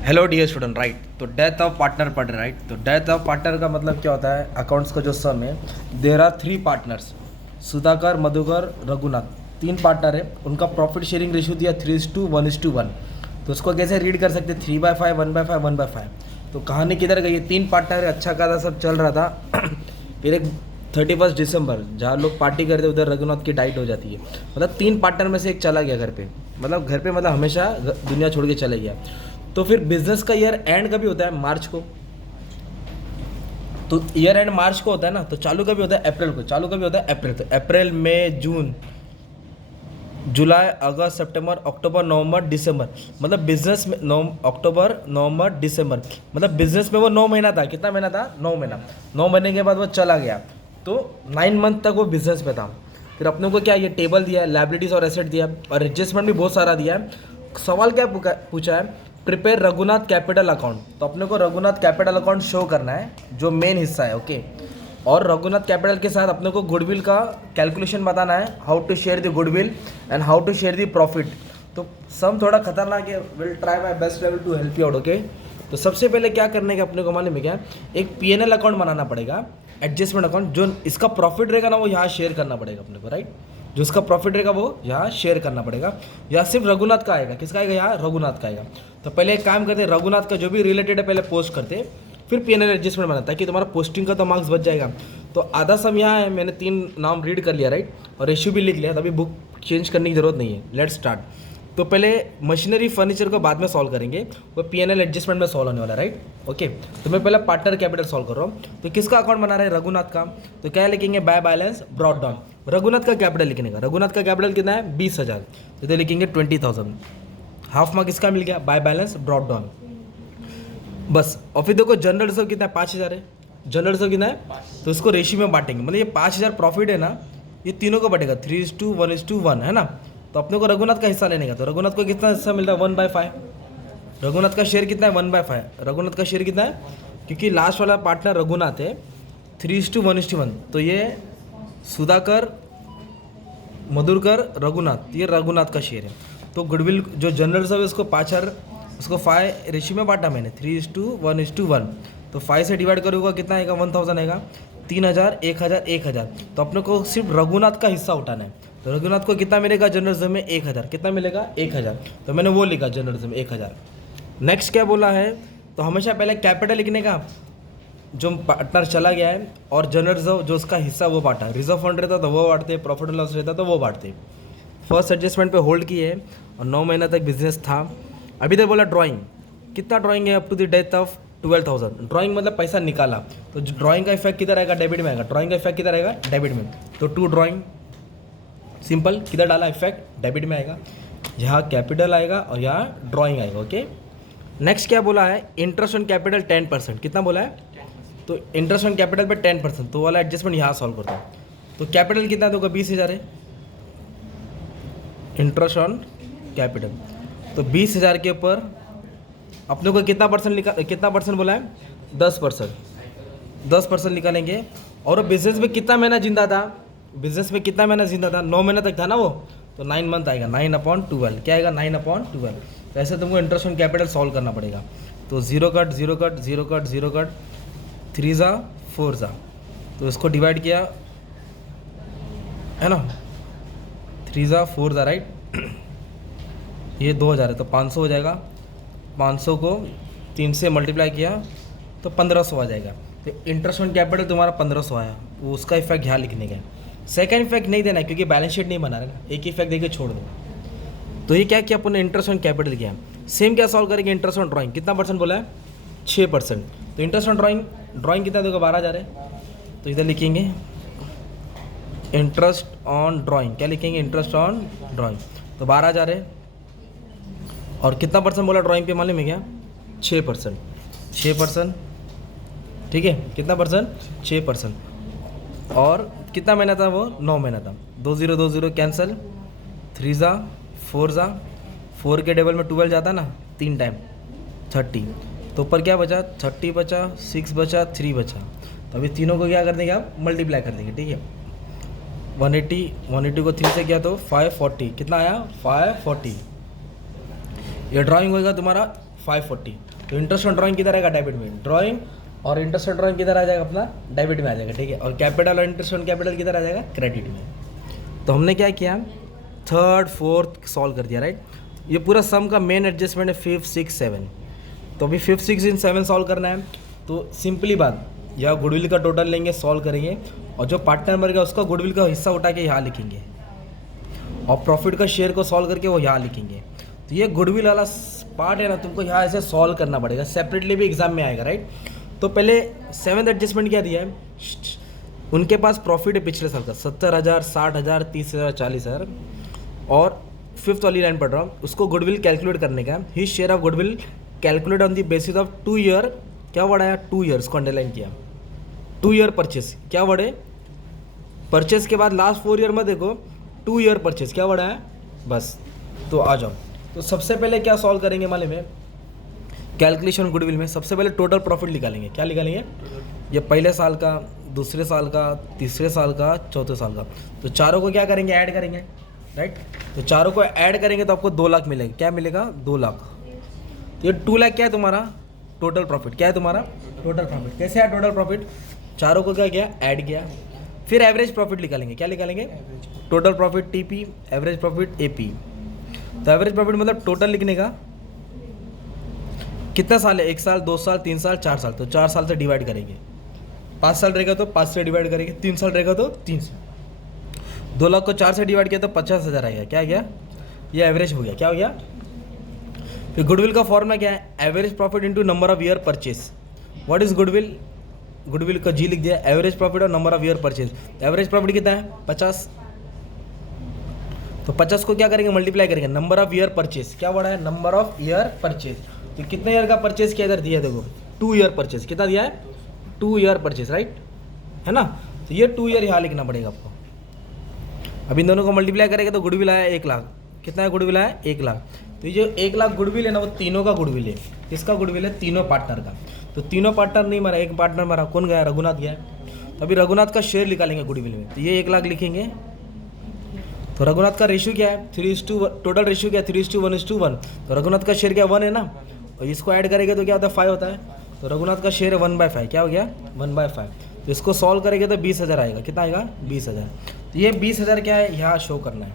Hello dear student, right. तो death of partner पढ़ रहे, राइट। तो डेथ ऑफ पार्टनर का मतलब क्या होता है? अकाउंट्स का जो सम है, there are 3 partners, Sudhakar, Madhukar, Raghunath. 3 partner है, उनका प्रॉफिट शेयरिंग रेशियो दिया 3:1:1। तो उसको कैसे रीड कर सकते? 3/5, 1/5, 1/5। तो कहानी किधर गई है? 3 पार्टनर है, अच्छा खासा सब चल रहा था। फिर एक 31 दिसंबर, जहाँ लोग पार्टी करते उधर रघुनाथ की डाइट हो जाती है। मतलब 3 पार्टनर में से एक चला गया घर पे, मतलब घर पे, मतलब हमेशा दुनिया छोड़ के चले गया। तो फिर बिजनेस का ईयर एंड कभी होता है? मार्च को। तो ईयर एंड मार्च को होता है ना। तो चालू कभी होता है? अप्रैल को। चालू कभी होता है? अप्रैल। तो अप्रैल, मई, जून, जुलाई, अगस्त, सितंबर, अक्टूबर, नवंबर, दिसंबर। मतलब बिजनेस में अक्टूबर, नवंबर, दिसंबर, मतलब बिजनेस में वो 9 महीना था। कितना महीना था? 9 महीना। 9 महीने के बाद वो चला गया। तो 9 मंथ तक वो बिजनेस में था। फिर अपने को क्या ये टेबल दिया है, लाइबिलिटीज और एसेट दिया है, और एडजस्टमेंट भी बहुत सारा दिया है। सवाल क्या पूछा है? Prepare Raghunath capital account. तो अपने को रघुनाथ कैपिटल अकाउंट शो करना है, जो मेन हिस्सा है, ओके। और रघुनाथ कैपिटल के साथ अपने को गुडविल का कैलकुलेशन बताना है, how to share the goodwill and how to share the profit. तो सम थोड़ा खतरनाक है, will try my best level to help you out, okay. तो सबसे पहले क्या करने का अपने को मालूम है क्या? एक पीएनएल अकाउंट बनाना पड़ेगा, एडजस्टमेंट अकाउंट। जो इसका प्रॉफिट रहेगा ना, वो यहाँ शेयर करना पड़ेगा अपने को, राइट। जो इसका प्रॉफिट रहेगा वो यहाँ शेयर करना पड़ेगा। या सिर्फ रघुनाथ का आएगा? किसका आएगा? यहाँ रघुनाथ का आएगा। तो पहले एक काम करते, रघुनाथ का जो भी रिलेटेड है पहले पोस्ट करते, फिर पीएनएल एडजस्टमेंट बनाता, ताकि तुम्हारा पोस्टिंग का तो मार्क्स बच जाएगा। तो आधा सम यहाँ है, मैंने 3 नाम रीड कर लिया, राइट, और रेशियो भी लिख लिया। तो अभी बुक चेंज करने की जरूरत नहीं है। Let's start. तो पहले मशीनरी फर्नीचर को बाद में सॉल्व करेंगे, वो पीएनएल एडजस्टमेंट में सॉल्व होने वाला, राइट, ओके। तो मैं पहले पार्टनर कैपिटल सॉल्व कर रहा हूँ। तो किसका अकाउंट बना रहे हैं? रघुनाथ का। तो क्या लिखेंगे? By balance brought down. Raghunath का कैपिटल लिखने का, रघुनाथ का कैपिटल कितना है? 20,000। तो लिखेंगे 20,000। हाफ मार्क इसका मिल गया, बाय बैलेंस ब्रॉड डाउन, बस। और फिर देखो जनरल रिजर्व कितना है? 5,000 है। जनरल रिजर्व कितना है? तो इसको रेशियो में बांटेंगे, मतलब ये 5,000 प्रॉफिट है ना, ये तीनों को बटेगा 3:1:1, है ना। तो अपने को रघुनाथ का हिस्सा लेने का। तो रघुनाथ को कितना हिस्सा मिल रहा है? 1/5। रघुनाथ का शेयर कितना है? 1/5। रघुनाथ का शेयर कितना है? क्योंकि लास्ट वाला पार्टनर रघुनाथ है, 3:1:1। तो ये सुधाकर, मधुकर, रघुनाथ, ये रघुनाथ का शेयर है। तो गुडविल जो जनरल रिजर्व है उसको 5,000, उसको 5 रेशियो में बांटा मैंने, 3:1:1। तो 5 से डिवाइड करूँगा, कितना आएगा? 1,000 आएगा। 3,000, 1,000, 1,000। तो अपने को सिर्फ रघुनाथ का हिस्सा उठाना है। तो रघुनाथ को कितना मिलेगा जनरल रिजर्व में? 1,000। कितना मिलेगा? 1,000। तो मैंने वो लिखा जनरल रिजर्व में 1,000। नेक्स्ट क्या बोला है? तो हमेशा पहले कैपिटल लिखने का, जो पार्टनर चला गया है, और जनरल रिजर्व जो उसका हिस्सा वो बांटा। रिजर्व फंड रहता तो वो बांटते, प्रॉफिट एंड लॉस रहता तो वो बांटते। फर्स्ट एडजस्टमेंट पे होल्ड किए और 9 महीना तक बिजनेस था। अभी तक बोला ड्राइंग, कितना ड्राइंग है? Up to the death of 12,000। Drawing मतलब पैसा निकाला। तो ड्राइंग का इफेक्ट किधर आएगा? डेबिट में आएगा। ड्राइंग का इफेक्ट किधर आएगा? डेबिट में। तो 2 ड्राइंग, सिंपल, किधर डाला इफेक्ट? डेबिट में आएगा। यहाँ कैपिटल आएगा और यहाँ ड्राइंग आएगा, ओके। नेक्स्ट क्या बोला है? Interest on capital 10%। कितना बोला है? तो इंटरेस्ट ऑन कैपिटल पे 10%। तो वाला एडजस्टमेंट यहाँ सॉल्व करता हूँ। तो कैपिटल कितना है? तो 20,000 है। इंटरेस्ट ऑन कैपिटल, तो 20,000 के ऊपर अपने को कितना परसेंट बोला है? 10%। 10% निकालेंगे। और बिजनेस में कितना महीना जिंदा था? बिजनेस में कितना महीना जिंदा था? 9 महीना तक था ना वो। तो 9 मंथ आएगा, 9/12। क्या आएगा? 9/12। तो ऐसे तुमको इंटरेस्ट ऑन कैपिटल सॉल्व करना पड़ेगा। तो 0 कट 0 कट 0 कट 0 कट, 3 जा 4 जा। तो इसको डिवाइड किया, है ना, 3 जा 4 जा, राइट। ये 2,000 है, तो 500 हो जाएगा। 500 को 3 से मल्टीप्लाई किया तो 1,500 आ जाएगा। तो इंटरेस्ट ऑन कैपिटल तुम्हारा 1,500 आया। वो उसका इफेक्ट यहाँ लिखने का है। सेकंड इफेक्ट नहीं देना है, क्योंकि बैलेंस शीट नहीं बना रहा है। एक ही इफेक्ट देके छोड़ दो। तो ये क्या किया अपन ने? इंटरेस्ट ऑन कैपिटल किया। सेम क्या सॉल्व करेंगे? इंटरेस्ट ऑन ड्राइंग कितना परसेंट बोला है? 6%। तो इंटरेस्ट ऑन ड्राइंग कितना देगा? 12,000 है। तो इधर लिखेंगे इंटरेस्ट ऑन ड्राइंग। क्या लिखेंगे? Interest on drawing. तो 12,000 है। और कितना परसेंट बोला ड्राइंग पे? मालूम है क्या? 6%। 6%, ठीक है। कितना परसेंट? 6%। और कितना महीना था वो? 9 महीना था। 2 0 2 0 कैंसिल, 3 जा 4 जा, 4 के टेबल में 12 जाता ना 3 टाइम, 30। तो ऊपर क्या बचा? 30 बचा, 6 बचा, 3 बचा। तो अभी तीनों को क्या कर देंगे आप? मल्टीप्लाई कर देंगे, ठीक है। 180 को 3 से किया तो 540। कितना आया? 540। ये ड्राइंग होगा तुम्हारा 540। तो इंटरेस्ट ऑन ड्राइंग किधर आएगा, डेबिट में, ड्राइंग और इंटरेस्ट ऑन ड्राइंग किधर आ जाएगा अपना, डेबिट में आ जाएगा, ठीक है। और कैपिटल और इंटरेस्ट ऑन कैपिटल किधर आ जाएगा, क्रेडिट में। तो हमने क्या किया, थर्ड फोर्थ सॉल्व कर दिया, राइट। ये पूरा सम का मेन एडजस्टमेंट है 5 6 7। तो अभी 5 6 इन 7 सॉल्व करना है। तो सिंपली बात, यह गुडविल का टोटल लेंगे, सॉल्व करेंगे, और जो पार्टनर मर गया उसका गुडविल का हिस्सा उठा के यहाँ लिखेंगे, और प्रॉफिट का शेयर को सॉल्व करके वो यहाँ लिखेंगे। तो ये गुडविल वाला पार्ट है ना, तुमको यहाँ ऐसे सॉल्व करना पड़ेगा, सेपरेटली भी एग्जाम में आएगा, राइट। तो पहले 7th एडजस्टमेंट क्या दिया है, उनके पास प्रॉफिट है पिछले साल का 70,000, 60,000, 30,000, 40,000, और 5th वाली लाइन पढ़ रहा हूँ, उसको गुडविल कैलकुलेट करने का। ही share of goodwill calculate on the basis of 2 year, क्या वर्ड आया, 2 ईयर्स को अंडरलाइन किया, 2 ईयर परचेस, क्या वर्ड है, परचेस के बाद लास्ट 4 ईयर में देखो 2 ईयर परचेस, क्या वर्ड आया, बस। तो आ जाओ, तो सबसे पहले क्या सॉल्व करेंगे मालूम है, कैलकुलेशन गुडविल में सबसे पहले टोटल प्रॉफिट निकालेंगे। क्या निकालेंगे, ये पहले साल का, दूसरे साल का, तीसरे साल का, चौथे साल का। तो चारों को क्या करेंगे, ऐड करेंगे, राइट। तो चारों को ऐड करेंगे तो आपको 2 लाख मिलेगा। क्या मिलेगा, 2 लाख। तो ये 2 लाख क्या है तुम्हारा टोटल प्रॉफिट, क्या है तुम्हारा टोटल प्रॉफिट। कैसे है टोटल प्रॉफिट, चारों को क्या किया, ऐड किया। फिर एवरेज प्रॉफिट निकालेंगे, क्या निकालेंगे, total profit TP, average profit AP. तो एवरेज प्रॉफिट मतलब टोटल लिखने का, कितना साल है, 1 साल, 2 साल, 3 साल, 4 साल। तो 4 साल से डिवाइड करेंगे, 5 साल रहेगा तो 5 से डिवाइड करेंगे, 3 साल रहेगा तो 3 से। 2 लाख को 4 से डिवाइड किया तो 50,000 आएगा। क्या गया, ये एवरेज हो गया। क्या हो गया, फिर गुडविल का फॉर्मूला क्या है, average profit into number of year purchase. What is goodwill, goodwill का जी लिख दिया, एवरेज प्रॉफिट और number of year purchase. Average profit कितना है, 50। तो 50 को क्या करेंगे, मल्टीप्लाई करेंगे, नंबर ऑफ ईयर परचेज, क्या बढ़ा है, नंबर ऑफ ईयर परचेज। तो कितने ईयर का परचेज किया इधर दिया, देखो 2 ईयर परचेज, कितना दिया है, 2 ईयर परचेज, राइट है ना। तो ये 2 ईयर यहाँ लिखना पड़ेगा आपको। अब इन दोनों को मल्टीप्लाई करेंगे तो गुडविल आया 1 लाख। कितना है गुडविल आया, 1 लाख। तो ये जो 1 लाख गुडविल है ना, वो तीनों का गुडविल है। किसका गुडविल है, तीनों पार्टनर का। तो तीनों पार्टनर नहीं मरा, एक पार्टनर मरा, कौन गया, रघुनाथ गया। तो अभी रघुनाथ का शेयर निकालेंगे गुडविल में। तो ये 1 लाख लिखेंगे। तो रघुनाथ का रेशियो क्या है, 3:1, टोटल रेशियो क्या है, 3:1:1। तो रघुनाथ का शेयर क्या 1 है ना, और इसको ऐड करेंगे तो क्या होता है, 5 होता है। तो रघुनाथ का शेयर है 1/5, क्या हो गया, 1/5। तो इसको सॉल्व करेंगे तो 20,000 आएगा। कितना आएगा, 20,000। तो ये 20,000 क्या है, यहाँ शो करना है,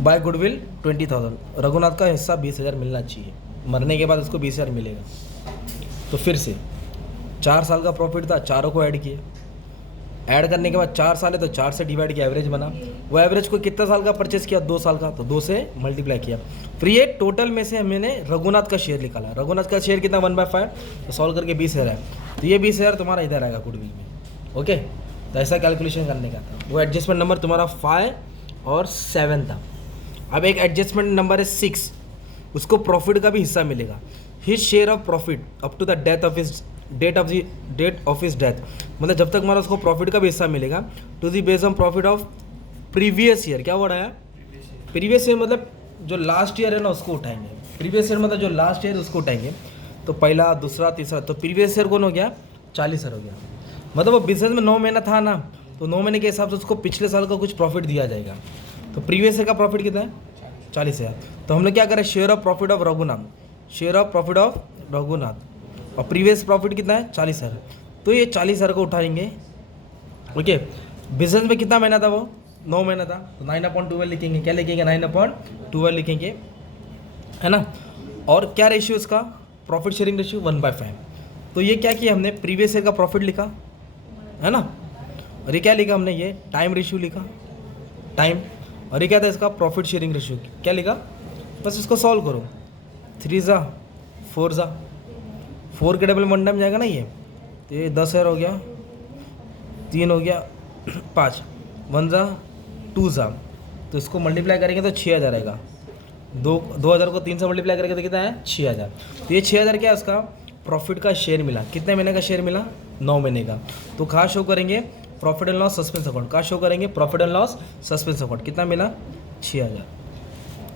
बाय गुडविल 20,000। रघुनाथ का हिस्सा 20,000 मिलना चाहिए, मरने के बाद उसको 20,000 मिलेगा। तो फिर से 4 साल का प्रॉफिट था, चारों को ऐड किए, ऐड करने के बाद 4 साल है तो 4 से डिवाइड किया, एवरेज बना। वो एवरेज को कितना साल का परचेस किया, 2 साल का, तो 2 से मल्टीप्लाई किया। फिर ये टोटल में से हमने रघुनाथ का शेयर निकाला। रघुनाथ का शेयर कितना, 1/5। तो सॉल्व करके 20,000 है। तो ये 20,000 तुम्हारा इधर आएगा गुडविल में। ओके, तो ऐसा कैलकुलेशन करने का था। वो एडजस्टमेंट नंबर तुम्हारा 5 और 7 था। अब एक एडजस्टमेंट नंबर है 6, उसको प्रॉफिट का भी हिस्सा मिलेगा। His share of profit up to the date of his death, मतलब जब तक हमारा उसको प्रॉफिट का भी हिस्सा मिलेगा। To the base on profit of previous year, क्या वर्ड आया, प्रीवियस ईयर मतलब जो लास्ट ईयर है ना उसको उठाएंगे। प्रीवियस ईयर मतलब जो लास्ट ईयर उसको उठाएंगे। तो पहला, दूसरा, तीसरा, तो प्रीवियस ईयर कौन हो गया, 40,000 हो गया। मतलब वो बिजनेस में 9 महीना था ना, तो 9 महीने के हिसाब से उसको पिछले साल का कुछ प्रॉफिट दिया जाएगा। तो प्रीवियस ईयर का प्रॉफिट कितना है, 40,000। तो हम लोग क्या करें, share of profit of Raghunath, share of profit of Raghunath, और प्रीवियस प्रॉफिट कितना है, 40,000। तो ये 40,000 को उठाएंगे। ओके, बिजनेस में कितना महीना था, वो 9 महीना था। तो 9/12 लिखेंगे। क्या लिखेंगे, 9/12 लिखेंगे, है ना। और क्या रेशियो इसका, प्रॉफिट शेयरिंग रेशियो 1/5। तो ये क्या किया हमने, प्रीवियस ईयर का प्रॉफिट लिखा, है ना। और ये क्या लिखा हमने, ये टाइम रेशियो लिखा, टाइम। और ये क्या था इसका, प्रॉफिट शेयरिंग रेशियो, क्या लिखा। बस इसको सॉल्व करो, 3 ज़ा 4 ज़ा 4 के डबल 1 टाइम जाएगा ना ये। तो ये 10,000 हो गया, 3 हो गया, 5, 1 ज़ा 2 ज़ा। तो इसको मल्टीप्लाई करेंगे तो 6,000 आएगा। 2,000 को 3 से मल्टीप्लाई करेंगे तो कितना है, 6,000। तो ये 6,000 क्या है, उसका प्रॉफिट का शेयर मिला। कितने महीने का शेयर मिला, 9 महीने का। तो कहाँ शो करेंगे, profit and loss suspense account. कहाँ शो करेंगे, profit and loss suspense account. कितना मिला, 6,000।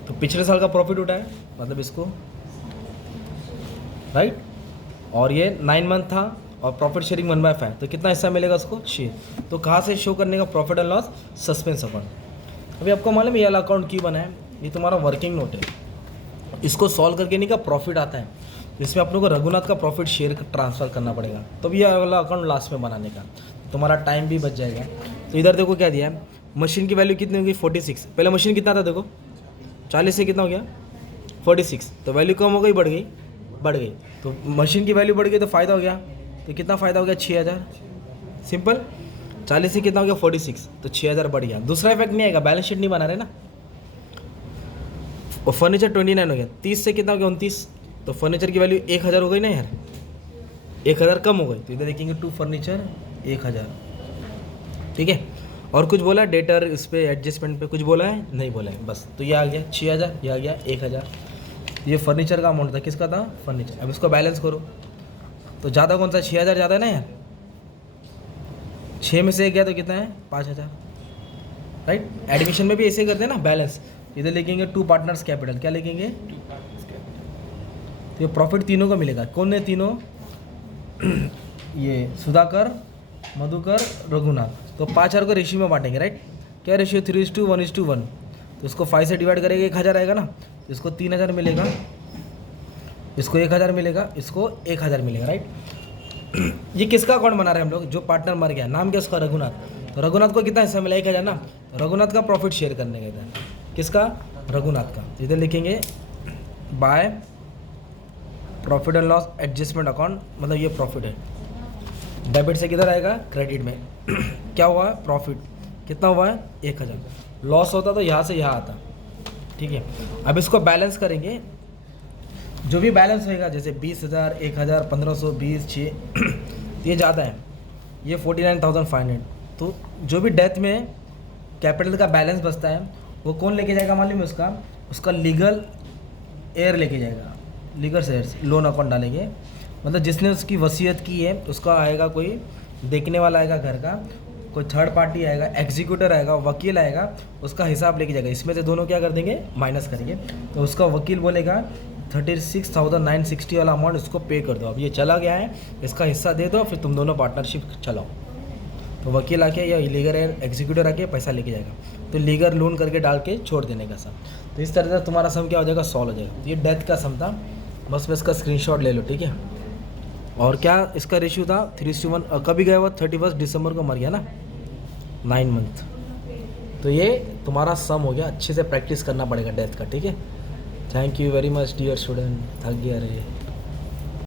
तो पिछले साल का प्रॉफिट उठाया, मतलब इसको, राइट। और ये 9 मंथ था और प्रॉफिट शेयरिंग 1/5। तो कितना हिस्सा मिलेगा उसको, शेयर। तो कहाँ से शो करने का, profit and loss suspense account. अभी आपको मालूम है ये वाला अकाउंट क्यों बना है, ये तुम्हारा वर्किंग नोट है। इसको सॉल्व करके नहीं का प्रॉफिट आता है, इसमें अपने को रघुनाथ का प्रॉफिट शेयर ट्रांसफ़र करना पड़ेगा, तो ये वाला अकाउंट लास्ट में बनाने का, तुम्हारा टाइम भी बच जाएगा। तो इधर देखो क्या दिया है, मशीन की वैल्यू कितनी होगी 46, पहले मशीन कितना था देखो 40 से कितना हो गया 46, तो वैल्यू कम हो गई बढ़ गई, बढ़ गई, तो मशीन की वैल्यू बढ़ गई तो फ़ायदा हो गया, तो कितना फ़ायदा हो गया 6000, सिंपल। 40 से कितना हो गया 46, तो 6000 बढ़ गया। दूसरा इफेक्ट नहीं आएगा, बैलेंस शीट नहीं बना रहे ना। और फर्नीचर 29 हो गया, 30 से कितना हो गया 29, तो फर्नीचर की वैल्यू 1000 हो गई ना यार, 1000 कम हो गई, तो इधर देखेंगे टू फर्नीचर 1000, ठीक है। और कुछ बोला है डेटर इस पे एडजस्टमेंट पे कुछ बोला है, नहीं बोला है, बस। तो ये आ गया 6000, ये आ गया 1000, ये फर्नीचर का अमाउंट था, किसका था फर्नीचर। अब इसको बैलेंस करो, तो ज़्यादा कौन सा 6000 ज़्यादा है ना यार, 6 में से 1 गया तो कितना है 5000, राइट। एडमिशन में भी ऐसे ही करते हैं ना बैलेंस, इधर लिखेंगे टू पार्टनर्स कैपिटल, क्या लिखेंगे, तो ये प्रॉफिट तीनों को मिलेगा। कौन है तीनों, ये सुधाकर, मधुकर, रघुनाथ, तो 5000 को रेशियो में बांटेंगे, राइट। क्या रेशियो 3:1:1, तो इसको 5 से डिवाइड करेंगे 1000 आएगा ना, तो इसको 3000 मिलेगा, इसको 1000 मिलेगा, इसको 1000 मिलेगा, राइट। ये किसका अकाउंट बना रहे हैं हम लोग, जो पार्टनर मर गया, नाम क्या उसका रघुनाथ, तो रघुनाथ को कितना हिस्सा मिला 1000 ना, तो रघुनाथ का प्रॉफिट शेयर करने का इधर, किसका रघुनाथ का। इधर लिखेंगे by profit and loss adjustment account, मतलब ये प्रॉफिट है, डेबिट से किधर आएगा क्रेडिट में। क्या हुआ है प्रॉफिट कितना हुआ है 1000, लॉस होता तो यहाँ से यहाँ आता, ठीक है। अब इसको बैलेंस करेंगे, जो भी बैलेंस होएगा जैसे 20000, 1000, 1500, 20, 6 ये ज़्यादा है, ये 49500, तो जो भी डेथ में कैपिटल का बैलेंस बचता है वो कौन लेके जाएगा मालूम है, उसका लीगल एयर लेके जाएगा, लीगल शेयर्स लोन अकाउंट डालेंगे, मतलब जिसने उसकी वसीयत की है उसका आएगा, कोई देखने वाला आएगा घर का, कोई थर्ड पार्टी आएगा, एग्जीक्यूटर आएगा, वकील आएगा, उसका हिसाब लेके जाएगा, इसमें से दोनों क्या कर देंगे माइनस करेंगे, तो उसका वकील बोलेगा 36,960 वाला अमाउंट इसको पे कर दो, अब ये चला गया है इसका हिस्सा दे दो, फिर तुम दोनों पार्टनरशिप चलाओ। तो वकील आके या लीगल एग्जीक्यूटर आके पैसा लेके जाएगा, तो लीगल लोन करके डाल के छोड़ देने का सम। तो इस तरह से तुम्हारा सम क्या हो जाएगा सॉल्व हो जाएगा। तो ये डेथ का सम था, बस इसका स्क्रीनशॉट ले लो, ठीक है। और क्या इसका रेशियो था 3:1, कभी गया हुआ 31 दिसंबर को मर गया ना, 9 मंथ। तो ये तुम्हारा सम हो गया, अच्छे से प्रैक्टिस करना पड़ेगा डेथ का, ठीक है। Thank you very much dear student, थक गया रे।